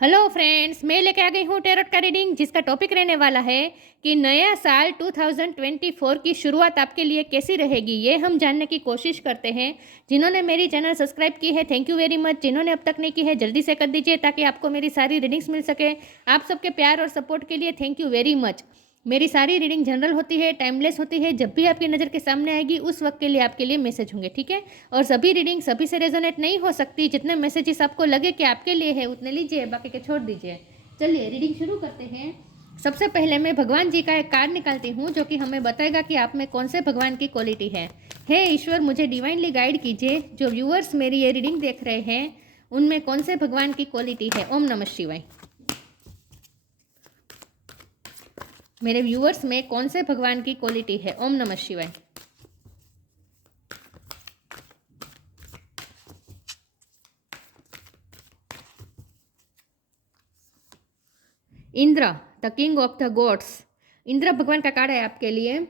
Hello friends, मैं लेके आ गई हूँ टैरोट का रीडिंग जिसका टॉपिक रहने वाला है कि नया साल 2024 की शुरुआत आपके लिए कैसी रहेगी, ये हम जानने की कोशिश करते हैं। जिन्होंने मेरी चैनल सब्सक्राइब की है, थैंक यू वेरी मच। जिन्होंने अब तक नहीं की है, जल्दी से कर दीजिए ताकि आपको मेरी सारी रीडिंग्स मिल सके। आप सबके प्यार और सपोर्ट के लिए थैंक यू वेरी मच। मेरी सारी रीडिंग जनरल होती है, टाइमलेस होती है। जब भी आपकी नज़र के सामने आएगी उस वक्त के लिए आपके लिए मैसेज होंगे, ठीक है। और सभी रीडिंग सभी से रेजोनेट नहीं हो सकती। जितने मैसेजेस आपको लगे कि आपके लिए है उतने लीजिए, बाकी के छोड़ दीजिए। चलिए रीडिंग शुरू करते हैं। सबसे पहले मैं भगवान जी का एक कार्ड निकालती हूँ जो कि हमें बताएगा कि आप में कौन से भगवान की क्वालिटी है। हे ईश्वर, मुझे डिवाइनली गाइड कीजिए। जो व्यूअर्स मेरी ये रीडिंग देख रहे हैं उनमें कौन से भगवान की क्वालिटी है। ओम नमः शिवाय। मेरे व्यूअर्स में कौन से भगवान की क्वालिटी है। ओम नमः शिवाय। Indra, the king of the God's. Indra भगवान का कार्ड है आपके लिए।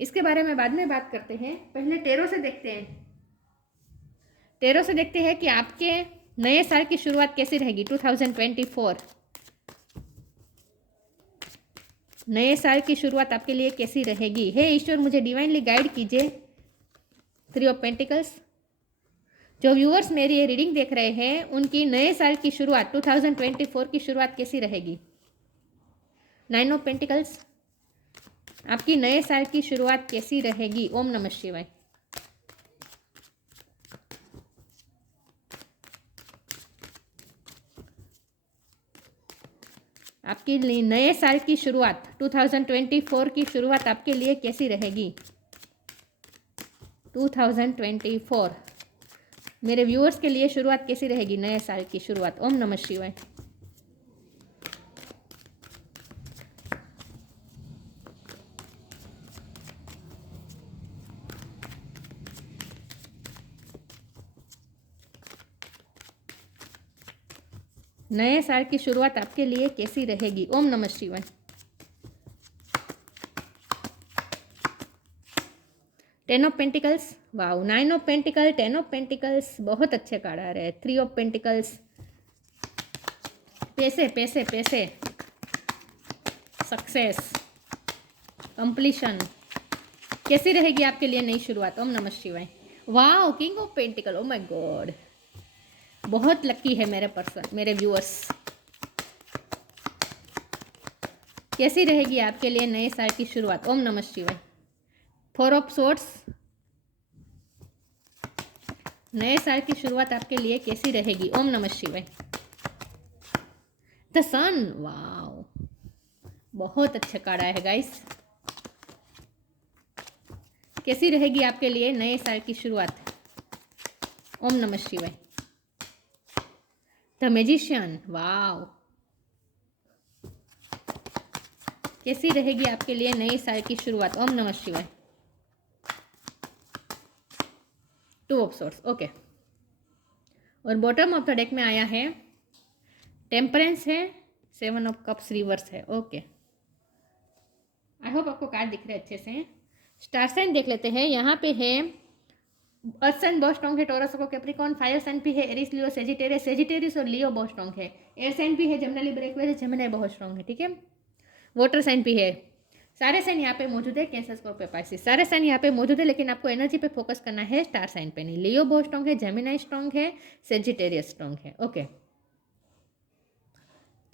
इसके बारे में बाद में बात करते हैं, पहले टेरो से देखते हैं। टेरो से देखते हैं कि आपके नए साल की शुरुआत कैसी रहेगी 2024। नए साल की शुरुआत आपके लिए कैसी रहेगी। हे ईश्वर, मुझे डिवाइनली गाइड कीजिए। 3 ऑफ पेंटिकल्स। जो व्यूअर्स मेरी ये रीडिंग देख रहे हैं उनकी नए साल की शुरुआत 2024 की शुरुआत कैसी रहेगी। 9 ऑफ पेंटिकल्स। आपकी नए साल की शुरुआत कैसी रहेगी। ओम नमः शिवाय। आपकी नए साल की शुरुआत 2024 की शुरुआत आपके लिए कैसी रहेगी। 2024 मेरे व्यूअर्स के लिए शुरुआत कैसी रहेगी, नए साल की शुरुआत। ओम नमः शिवाय। नए साल की शुरुआत आपके लिए कैसी रहेगी। ओम नमः शिवाय। Ten of pentacles. Wow, 9 of pentacles, 10 of pentacles, बहुत अच्छे कार्ड आ रहे हैं। 3 ऑफ पेंटिकल्स। पैसे पैसे पैसे, सक्सेस, कंप्लीशन। कैसी रहेगी आपके लिए नई शुरुआत। ओम नमः शिवाय। Wow, king of pentacle. Oh my God, बहुत लकी है मेरे पर्सन, मेरे व्यूअर्स। कैसी रहेगी आपके लिए नए साल की शुरुआत। ओम नमः शिवाय। 4 ऑफ सोर्ड्स। नए साल की शुरुआत आपके लिए कैसी रहेगी। ओम नमः शिवाय। The sun. वाओ, बहुत अच्छे कार्ड आए हैं गाइस। कैसी रहेगी आपके लिए नए साल की शुरुआत। ओम नमः शिवाय। The magician. वाओ, कैसी रहेगी आपके लिए नए साल की शुरुआत। ओम नमः शिवाय। 2 ऑफ सोर्ड्स। ओके, और बॉटम ऑफ द डेक में आया है टेम्परेंस है, 7 ऑफ कप्स रिवर्स है। ओके, आई होप आपको कार्ड दिख रहे अच्छे से। स्टार साइन देख लेते हैं। यहाँ पे है अर्थ साइन बहुत स्ट्रॉन्ग है, टॉरस को कैप्रिकॉन। फायर साइन भी है, एरिस, लियो, सेजिटेरियस। सेजिटेरियस और लियो बहुत स्ट्रॉन्ग है। एयर साइन भी है, जमनली, ब्रेकवेल, जेमिनी बहुत स्ट्रॉन्ग है, ठीक है। वाटर साइन भी है। सारे साइन यहाँ पे मौजूद है, कैंसर, स्कॉर्पियो, पाइसिस, सारे साइन यहाँ पे मौजूद है। लेकिन आपको एनर्जी पे फोकस करना है, स्टार साइन पे नहीं। लियो बहुत स्ट्रॉन्ग है, जेमिनी स्ट्रॉन्ग है, सेजिटेरियस स्ट्रॉन्ग है। ओके,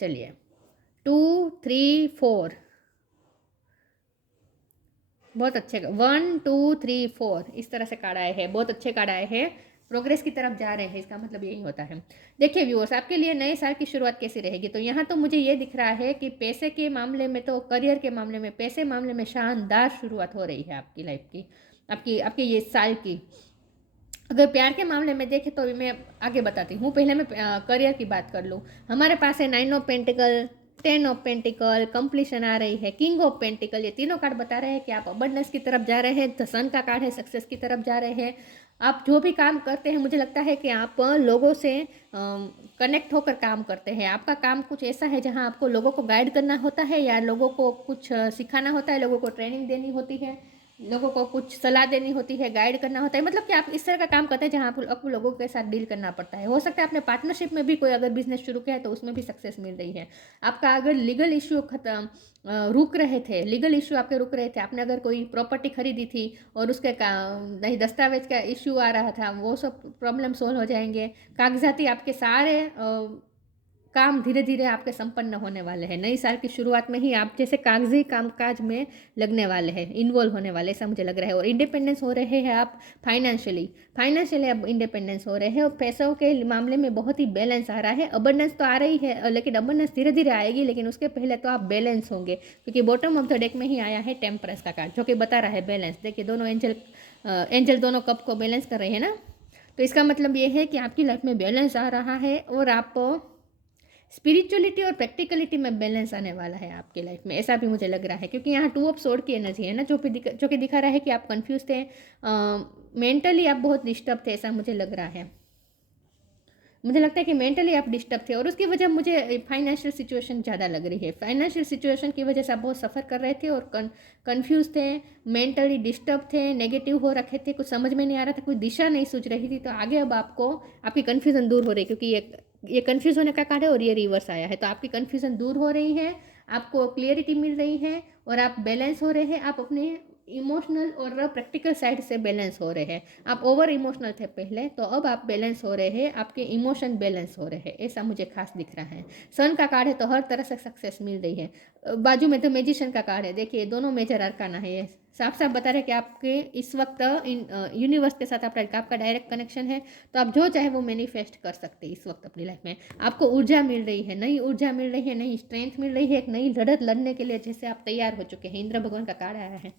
चलिए 2 3 4 बहुत अच्छे। 1 2 3 4 इस तरह से कार्ड आए हैं, बहुत अच्छे कार्ड आए हैं। प्रोग्रेस की तरफ जा रहे हैं, इसका मतलब यही होता है। देखिए व्यूअर्स, आपके लिए नए साल की शुरुआत कैसी रहेगी। तो यहाँ तो मुझे ये दिख रहा है कि पैसे के मामले में, तो करियर के मामले में, पैसे मामले में शानदार शुरुआत हो रही है आपकी लाइफ की, आपकी आपके ये साल की। अगर प्यार के मामले में देखें तो मैं आगे बताती हूँ। पहले मैं करियर की बात कर लूँ। हमारे पास है 9 of pentacles, 10 of pentacles, completion आ रही है, किंग ऑफ पेंटिकल। ये तीनों कार्ड बता रहे हैं कि आप अबंडेंस की तरफ जा रहे हैं। द सन का कार्ड है, सक्सेस की तरफ जा रहे हैं। आप जो भी काम करते हैं, मुझे लगता है कि आप लोगों से कनेक्ट होकर काम करते हैं। आपका काम कुछ ऐसा है जहां आपको लोगों को गाइड करना होता है या लोगों को कुछ सिखाना होता है, लोगों को ट्रेनिंग देनी होती है। लोगों को कुछ सलाह देनी होती है, गाइड करना होता है, मतलब कि आप इस तरह का काम करते हैं जहाँ आपको लोगों के साथ डील करना पड़ता है। हो सकता है आपने पार्टनरशिप में भी कोई अगर बिजनेस शुरू किया है तो उसमें भी सक्सेस मिल रही है। आपका अगर लीगल इश्यू खत्म रुक रहे थे, लीगल इश्यू आपके रुक रहे थे, आपने अगर कोई प्रॉपर्टी खरीदी थी और उसके नहीं दस्तावेज का इश्यू आ रहा था, वो सब प्रॉब्लम सोल्व हो जाएंगे। कागजाती आपके सारे काम धीरे धीरे आपके संपन्न होने वाले हैं। नई साल की शुरुआत में ही आप जैसे कागजी कामकाज में लगने वाले हैं, इन्वॉल्व होने वाले, ऐसा मुझे लग रहा है। और इंडिपेंडेंस हो रहे हैं आप फाइनेंशियली आप इंडिपेंडेंस हो रहे हैं। और पैसों के मामले में बहुत ही बैलेंस आ रहा है। अबंडेंस तो आ रही है, लेकिन अबंडेंस धीरे धीरे आएगी, लेकिन उसके पहले तो आप बैलेंस होंगे, क्योंकि बॉटम ऑफ द डेक में ही आया है टेम्परेंस का कार्ड, जो कि बता रहा है बैलेंस। देखिए दोनों एंजल दोनों कप को बैलेंस कर रहे हैं ना, तो इसका मतलब ये है कि आपकी लाइफ में बैलेंस आ रहा है और आप स्पिरिचुअलिटी और प्रैक्टिकलिटी में बैलेंस आने वाला है आपकी लाइफ में, ऐसा भी मुझे लग रहा है। क्योंकि यहाँ 2 ऑफ सोर्ड की एनर्जी है ना, जो कि दिखा रहा है कि आप कंफ्यूज थे, मेंटली आप बहुत डिस्टर्ब थे, ऐसा मुझे लग रहा है। मुझे लगता है कि मेंटली आप डिस्टर्ब थे और उसकी वजह मुझे फाइनेंशियल सिचुएशन ज़्यादा लग रही है। फाइनेंशियल सिचुएशन की वजह से आप बहुत सफ़र कर रहे थे और कन्फ्यूज थे, मेंटली डिस्टर्ब थे, नेगेटिव हो रखे थे, कुछ समझ में नहीं आ रहा था, कोई दिशा नहीं सूझ रही थी। तो आगे अब आपको आपकी कन्फ्यूज़न दूर हो रही है, क्योंकि ये कन्फ्यूज़ होने का कार्ड है और ये रिवर्स आया है। तो आपकी कन्फ्यूज़न दूर हो रही है, आपको क्लियरिटी मिल रही है और आप बैलेंस हो रहे हैं। आप अपने इमोशनल और प्रैक्टिकल साइड से बैलेंस हो रहे हैं। आप ओवर इमोशनल थे पहले, तो अब आप बैलेंस हो रहे हैं, आपके इमोशन बैलेंस हो रहे हैं, ऐसा मुझे खास दिख रहा है। सन का कार्ड है तो हर तरह से सक्सेस मिल रही है। बाजू में तो मैजिशियन का कार्ड है, देखिए दोनों मेजर अरकाना है। ये साफ साफ बता रहे हैं कि आपके इस वक्त यूनिवर्स के साथ आपका डायरेक्ट कनेक्शन है, तो आप जो चाहे वो मैनिफेस्ट कर सकते हैं इस वक्त अपनी लाइफ में। आपको ऊर्जा मिल रही है, नई ऊर्जा मिल रही है, नई स्ट्रेंथ मिल रही है, एक नई लड़त लड़ने के लिए जैसे आप तैयार हो चुके हैं। इंद्र भगवान का कार्ड आया है,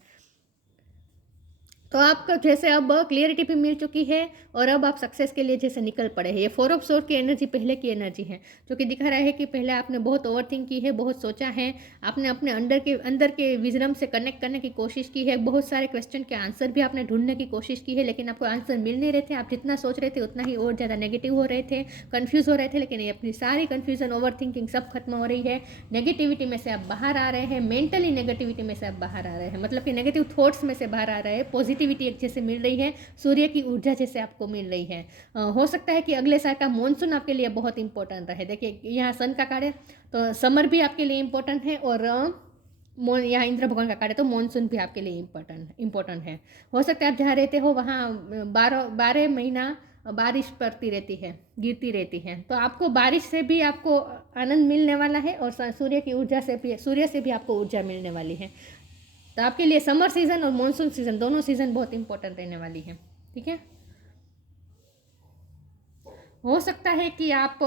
तो आपका जैसे अब क्लियरिटी भी मिल चुकी है और अब आप सक्सेस के लिए जैसे निकल पड़े हैं। ये 4 ऑफ सोर्ड की एनर्जी पहले की एनर्जी है, जो कि दिखा रहा है कि पहले आपने बहुत ओवरथिंक की है, बहुत सोचा है, आपने अपने अंदर के विजडम से कनेक्ट करने की कोशिश की है, बहुत सारे क्वेश्चन के आंसर भी आपने ढूंढने की कोशिश की है, लेकिन आपको आंसर मिल नहीं रहे थे। आप जितना सोच रहे थे उतना ही और ज़्यादा नेगेटिव हो रहे थे, कन्फ्यूज़ हो रहे थे। लेकिन ये अपनी सारी कन्फ्यूज़न, ओवर थिंकिंग सब खत्म हो रही है। नेगेटिविटी में से आप बाहर आ रहे हैं, मेंटली नेगेटिविटी में से आप बाहर आ रहे हैं, मतलब कि नेगेटिव थॉट्स में से बाहर आ रहे हैं, पॉजिटिविटी एक जैसे मिल रही है, सूर्य की ऊर्जा जैसे आपको मिल रही है। हो सकता है कि अगले साल का मानसून आपके लिए बहुत इंपॉर्टेंट रहे। देखिए यहाँ सन का कार्ड है, तो समर भी आपके लिए इंपॉर्टेंट है और यहाँ इंद्र भगवान का कार्ड है, तो मानसून भी आपके लिए इंपॉर्टेंट है। हो सकता है आप जहाँ रहते हो वहाँ 12 महीना बारिश पड़ती रहती है, गिरती रहती है, तो आपको बारिश से भी आपको आनंद मिलने वाला है और सूर्य की ऊर्जा से भी, सूर्य से भी आपको ऊर्जा मिलने वाली है। तो आपके लिए समर सीज़न और मानसून सीज़न दोनों सीज़न बहुत इंपॉर्टेंट रहने वाली है। ठीक है, हो सकता है कि आप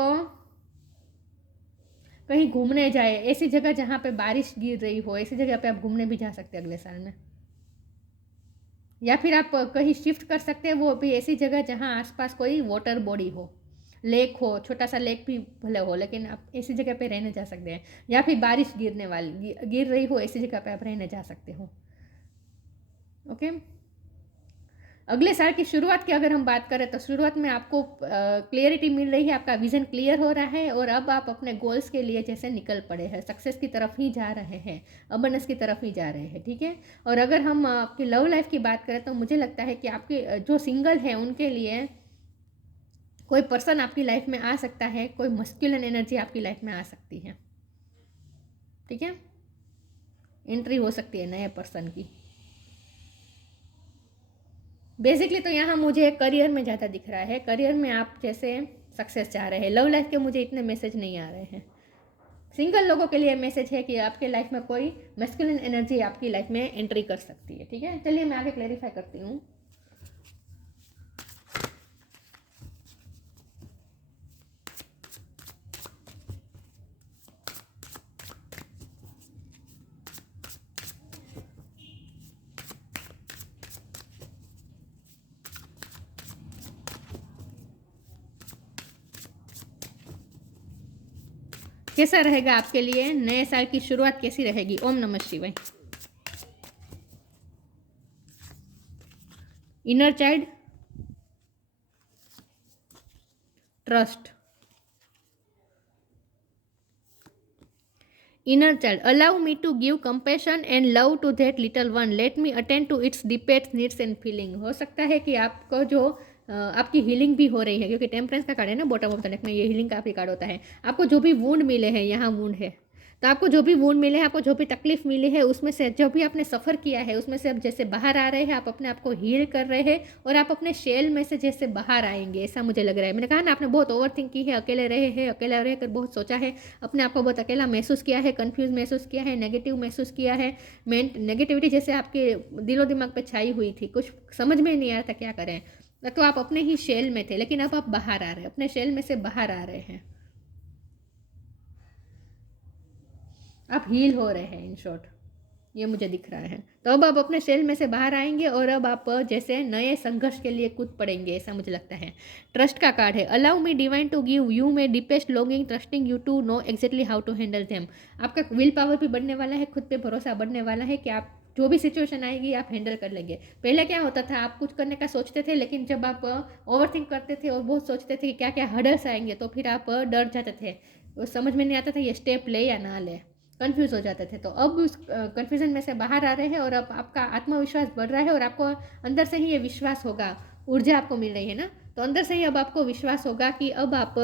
कहीं घूमने जाए, ऐसी जगह जहाँ पे बारिश गिर रही हो, ऐसी जगह पे आप घूमने भी जा सकते हैं अगले साल में। या फिर आप कहीं शिफ्ट कर सकते हैं, वो भी ऐसी जगह जहाँ आसपास कोई वाटर बॉडी हो, लेक हो, छोटा सा लेक भी भले हो, लेकिन आप ऐसी जगह पे रहने जा सकते हैं। या फिर बारिश गिर रही हो, ऐसी जगह पे आप रहने जा सकते हो। ओके, अगले साल की शुरुआत की अगर हम बात करें तो शुरुआत में आपको क्लियरिटी मिल रही है, आपका विजन क्लियर हो रहा है और अब आप अपने गोल्स के लिए जैसे निकल पड़े हैं, सक्सेस की तरफ ही जा रहे हैं, अबंडेंस की तरफ ही जा रहे हैं। ठीक है, और अगर हम आपकी लव लाइफ की बात करें तो मुझे लगता है कि आपके जो सिंगल हैं उनके लिए कोई पर्सन आपकी लाइफ में आ सकता है, कोई मस्कुलिन एनर्जी आपकी लाइफ में आ सकती है। ठीक है, एंट्री हो सकती है नए पर्सन की। बेसिकली तो यहाँ मुझे करियर में ज़्यादा दिख रहा है, करियर में आप जैसे सक्सेस चाह रहे हैं। लव लाइफ के मुझे इतने मैसेज नहीं आ रहे हैं। सिंगल लोगों के लिए मैसेज है कि आपके लाइफ में कोई मैस्कुलिन एनर्जी आपकी लाइफ में एंट्री कर सकती है। ठीक है, चलिए मैं आगे क्लेरिफाई करती हूँ। कैसा रहेगा आपके लिए नए साल की शुरुआत, कैसी रहेगी? ओम नमः शिवाय। Inner child, trust, inner child, allow me to give compassion and love to that little one, let me attend to its deepest needs and feeling. हो सकता है कि आपको जो आपकी हीलिंग भी हो रही है, क्योंकि टेम्परेंस का कार्ड है ना बॉटम ऑफ द डेक में, ये हीलिंग का भी कार्ड होता है। आपको जो भी वुंड मिले हैं, यहाँ वुंड है, तो आपको जो भी वुंड मिले हैं, आपको जो भी तकलीफ मिली है, उसमें से जो भी आपने सफ़र किया है, उसमें से अब जैसे बाहर आ रहे हैं, आप अपने आप को हील कर रहे हैं और आप अपने शेल में से जैसे बाहर आएंगे, ऐसा मुझे लग रहा है। मैंने कहा ना, आपने बहुत ओवर थिंक की है, अकेले रहे हैं, अकेला रहकर बहुत सोचा है, अपने आप को बहुत अकेला महसूस किया है, कन्फ्यूज महसूस किया है, नेगेटिव महसूस किया है। नेगेटिविटी जैसे आपके दिलो दिमाग पर छाई हुई थी, कुछ समझ में नहीं आ रहा था क्या करें। तो आप अपने ही शेल में थे, लेकिन अब आप बाहर आ रहे हैं, अपने शेल में से बाहर आ रहे हैं, आप हील हो रहे हैं, इन शॉर्ट ये मुझे दिख रहा है। तो अब आप अपने शेल में से बाहर आएंगे और अब आप जैसे नए संघर्ष के लिए कूद पड़ेंगे, ऐसा मुझे लगता है। ट्रस्ट का कार्ड है, allow me divine to give you my deepest longing trusting you to know exactly how to handle them. आपका विल पावर भी बढ़ने वाला है, खुद पे भरोसा बढ़ने वाला है कि आप जो भी सिचुएशन आएगी आप हैंडल कर लेंगे। पहले क्या होता था, आप कुछ करने का सोचते थे, लेकिन जब आप ओवर थिंक करते थे और बहुत सोचते थे कि क्या क्या हर्डल्स आएंगे, तो फिर आप डर जाते थे, समझ में नहीं आता था ये स्टेप ले या ना ले, कंफ्यूज हो जाते थे। तो अब उस कन्फ्यूज़न में से बाहर आ रहे हैं और अब आपका आत्मविश्वास बढ़ रहा है और आपको अंदर से ही ये विश्वास होगा, ऊर्जा आपको मिल रही है ना, तो अंदर से ही अब आपको विश्वास होगा कि अब आप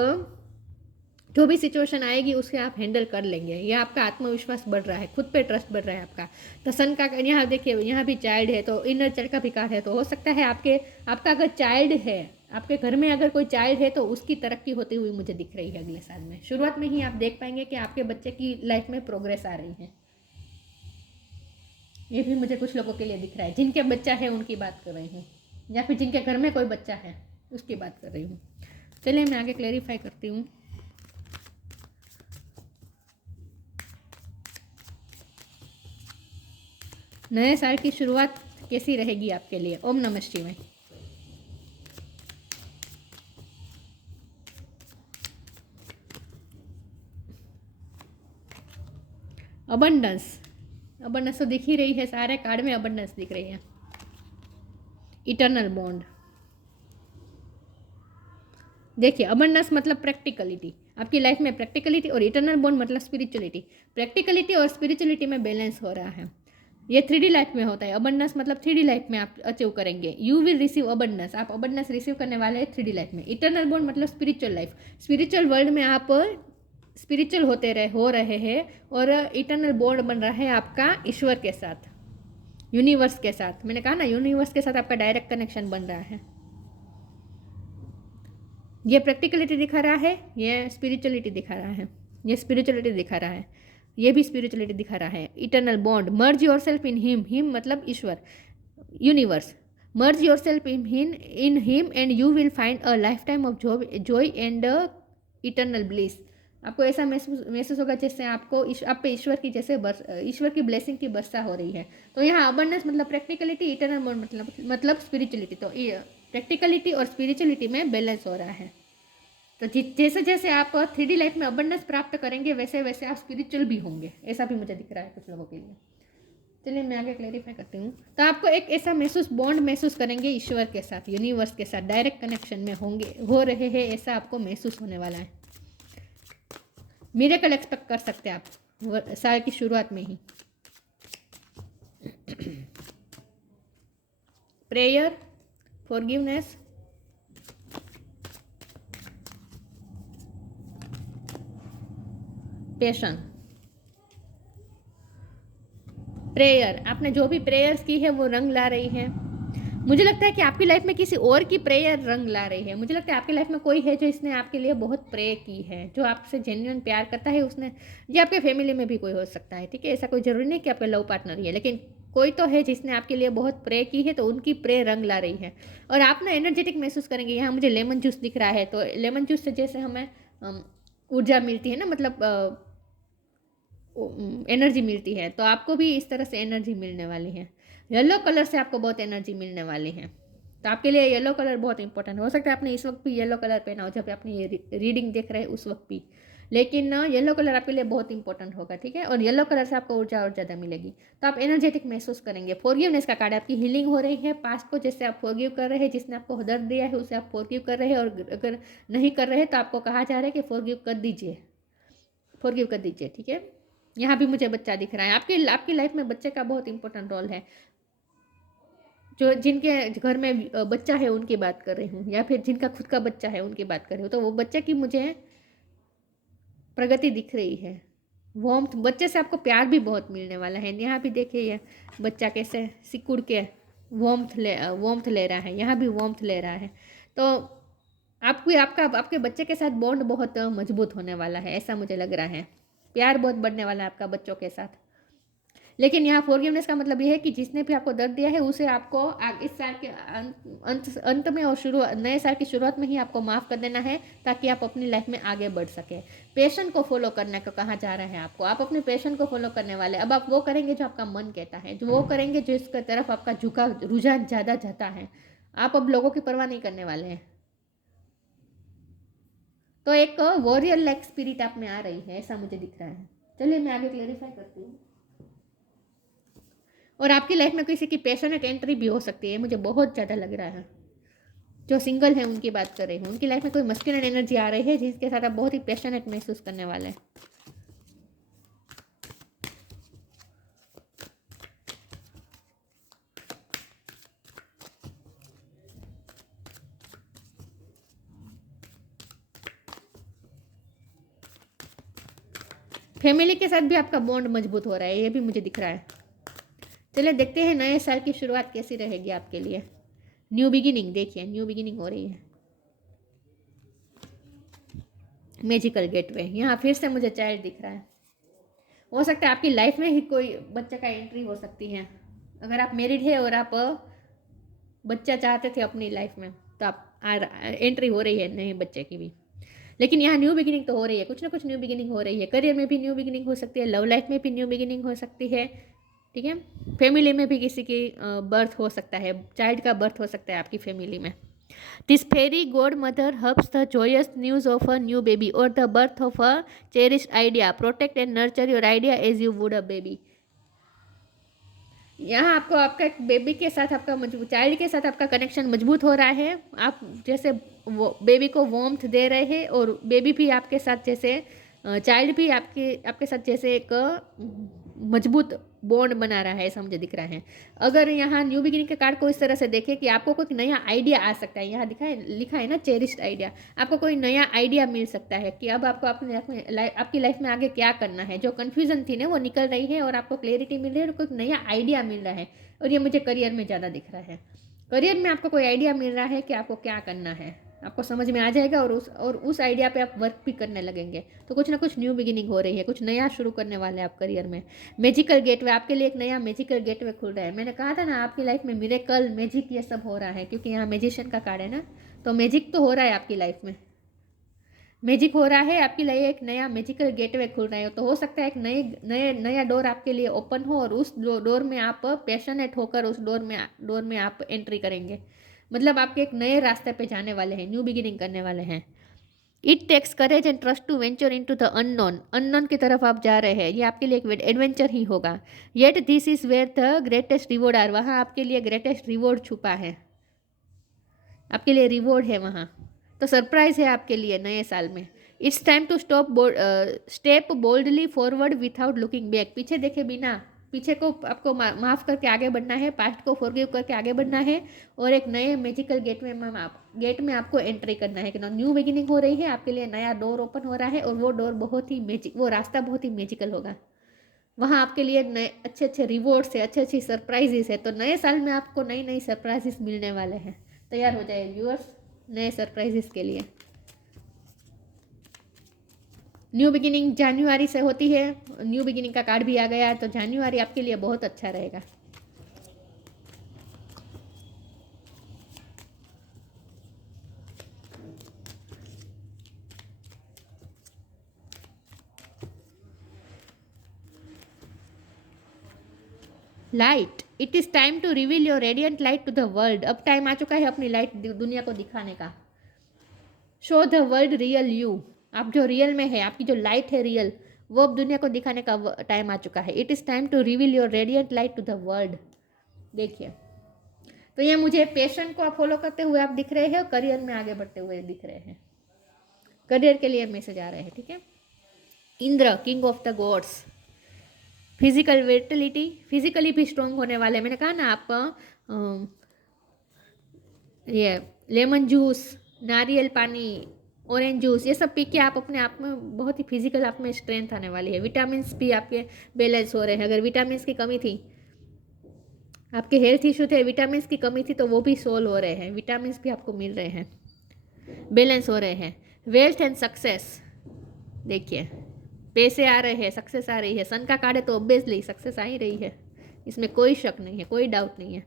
जो भी सिचुएशन आएगी उसे आप हैंडल कर लेंगे। ये आपका आत्मविश्वास बढ़ रहा है, खुद पे ट्रस्ट बढ़ रहा है आपका। तो सन का यहाँ देखिए, यहाँ भी चाइल्ड है, तो इनर चाइल्ड का भी कार्ड है। तो हो सकता है आपका अगर चाइल्ड है, आपके घर में अगर कोई चाइल्ड है, तो उसकी तरक्की होती हुई मुझे दिख रही है अगले साल में। शुरुआत में ही आप देख पाएंगे कि आपके बच्चे की लाइफ में प्रोग्रेस आ रही है। ये भी मुझे कुछ लोगों के लिए दिख रहा है, जिनके बच्चा है उनकी बात कर रही हूँ, या फिर जिनके घर में कोई बच्चा है उसकी बात कर रही हूँ। चलिए मैं आगे क्लेरिफाई करती हूँ। नए साल की शुरुआत कैसी रहेगी आपके लिए? ओम नमः शिवाय। अबंडेंस, अबंडेंस तो दिख ही रही है, सारे कार्ड में अबंडेंस दिख रही है। इटर्नल बॉन्ड, देखिए अबंडेंस मतलब प्रैक्टिकलिटी, आपकी लाइफ में प्रैक्टिकलिटी, और इटर्नल बॉन्ड मतलब स्पिरिचुअलिटी। प्रैक्टिकलिटी और स्पिरिचुअलिटी में बैलेंस हो रहा है। ये 3D लाइफ में होता है। अबंडेंस मतलब 3D लाइफ में आप अचीव करेंगे। यू विल रिसीव अबंडेंस, आप अबंडेंस रिसीव करने वाले हैं 3D लाइफ में। इटर्नल बॉन्ड मतलब स्पिरिचुअल लाइफ, स्पिरिचुअल वर्ल्ड में आप स्पिरिचुअल हो रहे हैं, और इटर्नल बॉन्ड बन रहा है आपका ईश्वर के साथ, यूनिवर्स के साथ। मैंने कहा ना, यूनिवर्स के साथ आपका डायरेक्ट कनेक्शन बन रहा है। ये प्रैक्टिकलिटी दिखा रहा है, ये स्पिरिचुअलिटी दिखा रहा है, ये स्पिरिचुअलिटी दिखा रहा है, ये भी स्पिरिचुअलिटी दिखा रहा है। Eternal bond, merge yourself in him, him मतलब ईश्वर, universe. Merge yourself in him and you will find a lifetime of joy and eternal bliss. आपको ऐसा महसूस होगा जैसे आपको आप पे ईश्वर की जैसे ईश्वर की ब्लेसिंग की वर्षा हो रही है। तो यहाँ अबंडेंस मतलब प्रैक्टिकलिटी, इटर्नल बॉन्ड मतलब स्पिरिचुअलिटी। तो प्रैक्टिकलिटी और स्पिरिचुअलिटी में बैलेंस हो रहा है। तो जैसे जैसे आप 3D लाइफ में अबंडेंस प्राप्त करेंगे, वैसे वैसे आप स्पिरिचुअल भी होंगे, ऐसा भी मुझे दिख रहा है कुछ लोगों के लिए। चलिए मैं आगे क्लेरिफाई करती हूँ। तो आपको एक ऐसा बॉन्ड महसूस करेंगे ईश्वर के साथ, यूनिवर्स के साथ डायरेक्ट कनेक्शन में हो रहे हैं, ऐसा आपको महसूस होने वाला है। मिरेकल एक्सपेक्ट कर सकते हैं आप साल की शुरुआत में ही। Prayer, forgiveness, passion, prayer. आपने जो भी प्रेयर्स की है वो रंग ला रही है। मुझे लगता है कि आपकी लाइफ में किसी और की प्रेयर रंग ला रही है। मुझे लगता है आपकी लाइफ में कोई है जो इसने आपके लिए बहुत प्रे की है, जो आपसे जेन्युइन प्यार करता है उसने। ये आपके फैमिली में भी कोई हो सकता है, ठीक है, ऐसा कोई जरूरी नहीं कि आपका लव पार्टनर ही है, लेकिन कोई तो है जिसने आपके लिए बहुत प्रे की है, तो उनकी प्रे रंग ला रही है। और आप ना एनर्जेटिक महसूस करेंगे। यहाँ मुझे लेमन जूस दिख रहा है, तो लेमन जूस से जैसे हमें ऊर्जा मिलती है ना, मतलब एनर्जी मिलती है, तो आपको भी इस तरह से एनर्जी मिलने वाली है। येलो कलर से आपको बहुत एनर्जी मिलने वाली है, तो आपके लिए येलो कलर बहुत इंपॉर्टेंट हो सकता है। आपने इस वक्त भी येलो कलर पहना हो जब आपने ये रीडिंग देख रहे हैं उस वक्त भी, लेकिन येलो कलर आपके लिए बहुत इंपॉर्टेंट होगा, ठीक है। और येलो कलर से आपको ऊर्जा और ज़्यादा मिलेगी, तो आप एनर्जेटिक महसूस करेंगे। फॉरगिवनेस का कार्ड, आपकी हीलिंग हो रही है। पास्ट को जैसे आप फॉरगिव कर रहे हैं, जिसने आपको दर्द दिया है उसे आप फॉरगिव कर रहे हैं, और अगर नहीं कर रहे हैं तो आपको कहा जा रहा है कि फॉरगिव कर दीजिए, फॉरगिव कर दीजिए, ठीक है। यहाँ भी मुझे बच्चा दिख रहा है। आपकी आपकी लाइफ में बच्चे का बहुत इंपॉर्टेंट रोल है। जो जिनके घर में बच्चा है उनकी बात कर रही हूँ, या फिर जिनका खुद का बच्चा है उनकी बात कर रही हूँ, तो वो बच्चे की मुझे प्रगति दिख रही है। वॉर्म्थ, बच्चे से आपको प्यार भी बहुत मिलने वाला है। यहाँ भी देखिए ये बच्चा कैसे सिकुड़ के वॉर्म्थ ले रहा है, यहाँ भी वॉर्म्थ ले रहा है। तो आपको आपके बच्चे के साथ बॉन्ड बहुत मजबूत होने वाला है, ऐसा मुझे लग रहा है। प्यार बहुत बढ़ने वाला है आपका बच्चों के साथ। लेकिन यहाँ फॉरगिवनेस का मतलब ये है कि जिसने भी आपको दर्द दिया है उसे आपको इस साल के अंत में और नए साल की शुरुआत में ही आपको माफ़ कर देना है, ताकि आप अपनी लाइफ में आगे बढ़ सके। पैशन को फॉलो करने को कहा जा रहा है आपको, आप अपने पैशन को फॉलो करने वाले। अब आप वो करेंगे जो आपका मन कहता है, जो वो करेंगे जो इसकी तरफ आपका रुझान ज़्यादा जाता है। आप अब लोगों की परवाह नहीं करने वाले हैं। तो एक वॉरियर लाइक स्पिरिट आप में आ रही है, ऐसा मुझे दिख रहा है। चलिए मैं आगे क्लेरिफाई करती हूँ। और आपकी लाइफ में किसी की पैशनेट एंट्री भी हो सकती है, मुझे बहुत ज़्यादा लग रहा है। जो सिंगल है उनकी बात कर रही हूँ, उनकी लाइफ में कोई मस्कुलिन एनर्जी आ रही है जिसके साथ आप बहुत ही पैशनेट महसूस करने वाले हैं। फैमिली के साथ भी आपका बॉन्ड मजबूत हो रहा है, ये भी मुझे दिख रहा है। चलिए देखते हैं नए साल की शुरुआत कैसी रहेगी आपके लिए। न्यू बिगिनिंग, देखिए न्यू बिगिनिंग हो रही है। मैजिकल गेटवे, यहाँ फिर से मुझे चाइल्ड दिख रहा है। हो सकता है आपकी लाइफ में ही कोई बच्चे का एंट्री हो सकती है। अगर आप मैरिड है और आप बच्चा चाहते थे अपनी लाइफ में, तो आप एंट्री हो रही है नए बच्चे की भी। लेकिन यहाँ न्यू बिगिनिंग तो हो रही है, कुछ ना कुछ न्यू बिगिनिंग हो रही है। करियर में भी न्यू बिगिनिंग हो सकती है, लव लाइफ में भी न्यू बिगिनिंग हो सकती है, ठीक है। फैमिली में भी किसी की बर्थ हो सकता है, चाइल्ड का बर्थ हो सकता है आपकी फैमिली में। This fairy godmother hubs the joyous news of a new baby और the birth of a cherished idea. Protect and nurture your idea as you would a baby. यहाँ आपको आपका एक बेबी के साथ आपका चाइल्ड के साथ आपका कनेक्शन मजबूत हो रहा है। आप जैसे वो बेबी को वार्मथ दे रहे हैं, और बेबी भी आपके साथ जैसे चाइल्ड भी आपके साथ जैसे एक मजबूत बॉन्ड बना रहा है, ऐसा मुझे दिख रहा है। अगर यहाँ न्यू बिगिनिंग के कार्ड को इस तरह से देखें कि आपको कोई नया आइडिया आ सकता है, यहाँ लिखा है ना चेरिश्ड आइडिया, आपको कोई नया आइडिया मिल सकता है कि अब आपको आपकी लाइफ में आगे क्या करना है। जो कन्फ्यूजन थी ना वो निकल रही है और आपको क्लैरिटी मिल रही है और कोई नया आइडिया मिल रहा है। और ये मुझे करियर में ज़्यादा दिख रहा है। करियर में आपको कोई आइडिया मिल रहा है कि आपको क्या करना है, आपको समझ में आ जाएगा और उस आइडिया पे आप वर्क भी करने लगेंगे। तो कुछ ना कुछ न्यू बिगिनिंग हो रही है, कुछ नया शुरू करने वाले हैं आप करियर में। मैजिकल गेटवे, आपके लिए एक नया मैजिकल गेटवे खुल रहा है। मैंने कहा था ना आपकी लाइफ में मिरेकल, मैजिक, ये सब हो रहा है, क्योंकि यहाँ मैजिशियन का कार्ड है ना, तो मैजिक तो हो रहा है आपकी लाइफ में। मैजिक हो रहा है आपकी लिए, एक नया मैजिकल गेटवे खुल रहा है। तो हो सकता है एक नया डोर आपके लिए ओपन हो, और उस डोर में आप पैशनेट होकर उस डोर में आप एंट्री करेंगे। मतलब आपके एक नए रास्ते पे जाने वाले हैं, न्यू बिगिनिंग करने वाले हैं। It takes courage and trust to venture into the unknown की तरफ आप जा रहे हैं, ये आपके लिए एक एडवेंचर ही होगा। Yet this is where the greatest reward are, वहाँ आपके लिए ग्रेटेस्ट रिवॉर्ड छुपा है, आपके लिए रिवॉर्ड है वहाँ। तो सरप्राइज है आपके लिए नए साल में। It's time to step boldly forward without looking back, पीछे देखे बिना, पीछे को आपको माफ़ करके आगे बढ़ना है, पास्ट को फॉरगिव करके आगे बढ़ना है, और एक नए मैजिकल गेट में आपको एंट्री करना है कि न्यू बिगिनिंग हो रही है आपके लिए, नया डोर ओपन हो रहा है, और वो डोर बहुत ही वो रास्ता बहुत ही मैजिकल होगा। वहाँ आपके लिए नए अच्छे अच्छे रिवॉर्ड्स है, अच्छी अच्छी सरप्राइजेस है। तो नए साल में आपको नई नई सरप्राइजेस मिलने वाले हैं। तैयार हो जाए व्यूअर्स नए सरप्राइजेस के लिए। न्यू बिगिनिंग जनवरी से होती है, न्यू बिगिनिंग का कार्ड भी आ गया है, तो जनवरी आपके लिए बहुत अच्छा रहेगा। Light, it is time to reveal your radiant light to the world, अब टाइम आ चुका है अपनी लाइट दुनिया को दिखाने का। Show the world real you, आप जो रियल में है, आपकी जो लाइट है रियल, वो अब दुनिया को दिखाने का टाइम आ चुका है। It is time to reveal your radiant light to the world. देखिए, तो ये मुझे पैशन को फॉलो करते हुए आप दिख रहे हैं, और करियर में आगे बढ़ते हुए दिख रहे हैं। करियर के लिए मैसेज आ रहे हैं, ठीक है। Indra, king of the gods, physical vitality, physically भी स्ट्रॉन्ग होने वाले। मैंने कहा ना आप ये लेमन जूस, नारियल पानी, ऑरेंज जूस, ये सब पी के आप अपने आप में बहुत ही फिजिकल आप में स्ट्रेंथ आने वाली है। विटामिन्स भी आपके बैलेंस हो रहे हैं। अगर विटामिन्स की कमी थी, आपके हेल्थ इशू थे, विटामिन्स की कमी थी, तो वो भी सोल्व हो रहे हैं। विटामिन्स भी आपको मिल रहे हैं, बैलेंस हो रहे हैं। वेल्थ एंड सक्सेस, देखिए पैसे आ रहे हैं, सक्सेस आ रही है। सन का कार्ड है तो ऑब्वियसली सक्सेस आ ही रही है, इसमें कोई शक नहीं है, कोई डाउट नहीं है।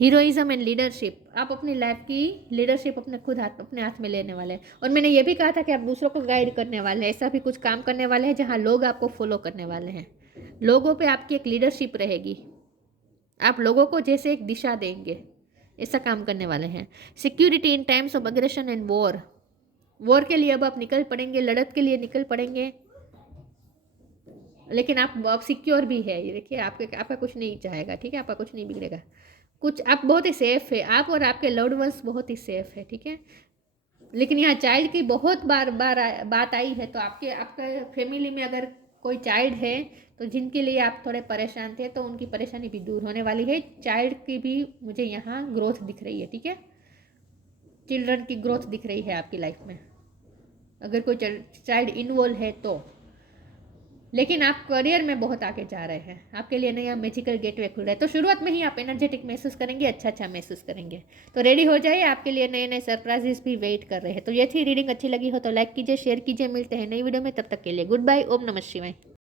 हीरोइज्म एंड लीडरशिप, आप अपनी लाइफ की लीडरशिप अपने हाथ में लेने वाले हैं। और मैंने ये भी कहा था कि आप दूसरों को गाइड करने वाले हैं। ऐसा भी कुछ काम करने वाले हैं जहाँ लोग आपको फॉलो करने वाले हैं। लोगों पे आपकी एक लीडरशिप रहेगी, आप लोगों को जैसे एक दिशा देंगे, ऐसा काम करने वाले हैं। Security in times of aggression and war, war के लिए अब आप निकल पड़ेंगे, लड़त के लिए निकल पड़ेंगे। लेकिन आप सिक्योर भी है, ये देखिए आपका कुछ नहीं चाहेगा, ठीक है, आपका कुछ नहीं बिगड़ेगा। कुछ आप बहुत ही सेफ है, आप और आपके लव्ड वंस बहुत ही सेफ है, ठीक है। लेकिन यहाँ चाइल्ड की बहुत बात आई है, तो आपका फैमिली में अगर कोई चाइल्ड है तो जिनके लिए आप थोड़े परेशान थे, तो उनकी परेशानी भी दूर होने वाली है। चाइल्ड की भी मुझे यहाँ ग्रोथ दिख रही है, ठीक है। चिल्ड्रन की ग्रोथ दिख रही है आपकी लाइफ में, अगर कोई चाइल्ड इन्वॉल्व है तो। लेकिन आप करियर में बहुत आगे जा रहे हैं, आपके लिए नया मैजिकल गेटवे खुल रहा है। तो शुरुआत में ही आप एनर्जेटिक महसूस करेंगे, अच्छा महसूस करेंगे। तो रेडी हो जाइए, आपके लिए नए नए सरप्राइजेस भी वेट कर रहे हैं। तो ये थी रीडिंग, अच्छी लगी हो तो लाइक कीजिए, शेयर कीजिए। मिलते हैं नई वीडियो में, तब तक के लिए गुड बाय। ओम नमः शिवाय।